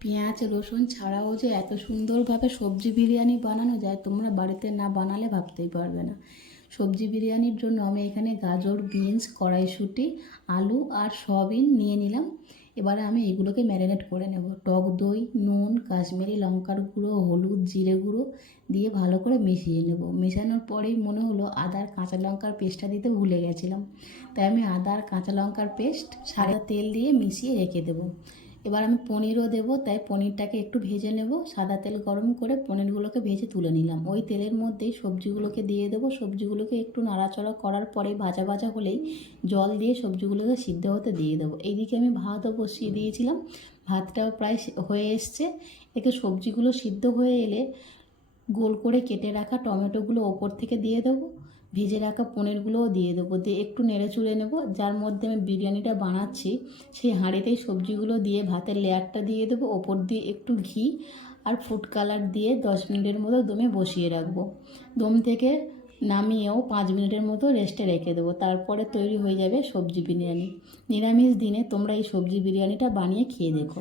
পেঁয়াজ রসুন ছাড়াও যে এত সুন্দরভাবে সবজি বিরিয়ানি বানানো যায়, তোমরা বাড়িতে না বানালে ভাবতেই পারবে না। সবজি বিরিয়ানির জন্য আমি এখানে গাজর, বিনস, কড়াইশুঁটি, আলু আর সয়াবিন নিয়ে নিলাম। এবারে আমি এগুলোকে ম্যারিনেট করে নেব। টক দই, নুন, কাশ্মীরি লঙ্কার গুঁড়ো, হলুদ, জিরে গুঁড়ো দিয়ে ভালো করে মিশিয়ে নেব। মেশানোর পরেই মনে হলো আদার কাঁচা লঙ্কার পেস্টটা দিতে ভুলে গেছিলাম, তাই আমি আদার কাঁচা লঙ্কার পেস্ট সাদা তেল দিয়ে মিশিয়ে রেখে দেবো। এবার আমি পনিরও দেবো, তাই পনিরটাকে একটু ভেজে নেব। সাদা তেল গরম করে পনিরগুলোকে ভেজে তুলে নিলাম। ওই তেলের মধ্যেই সবজিগুলোকে দিয়ে দেবো। সবজিগুলোকে একটু নাড়াচাড়া করার পরে ভাজা ভাজা হলেই জল দিয়ে সবজিগুলোকে সিদ্ধ হতে দিয়ে দেবো। এইদিকে আমি ভাতও বসিয়ে দিয়েছিলাম, ভাতটাও প্রায় হয়ে এসছে। একে সবজিগুলো সিদ্ধ হয়ে এলে গোল করে কেটে রাখা টমেটোগুলো ওপর থেকে দিয়ে দেবো। ভেজে রাখা পনিরগুলোও দিয়ে দেবো, দিয়ে একটু নেড়ে চুড়ে নেবো। যার মধ্যে আমি বিরিয়ানিটা বানাচ্ছি সেই হাঁড়িতেই সবজিগুলো দিয়ে ভাতের লেয়ারটা দিয়ে দেবো। ওপর দিয়ে একটু ঘি আর ফুড কালার দিয়ে 10 মিনিটের মতো দমে বসিয়ে রাখবো। দম থেকে নামিয়েও 5 মিনিটের মতো রেস্টে রেখে দেবো। তারপরে তৈরি হয়ে যাবে সবজি বিরিয়ানি। নিরামিষ দিনে তোমরা এই সবজি বিরিয়ানিটা বানিয়ে খেয়ে দেখো।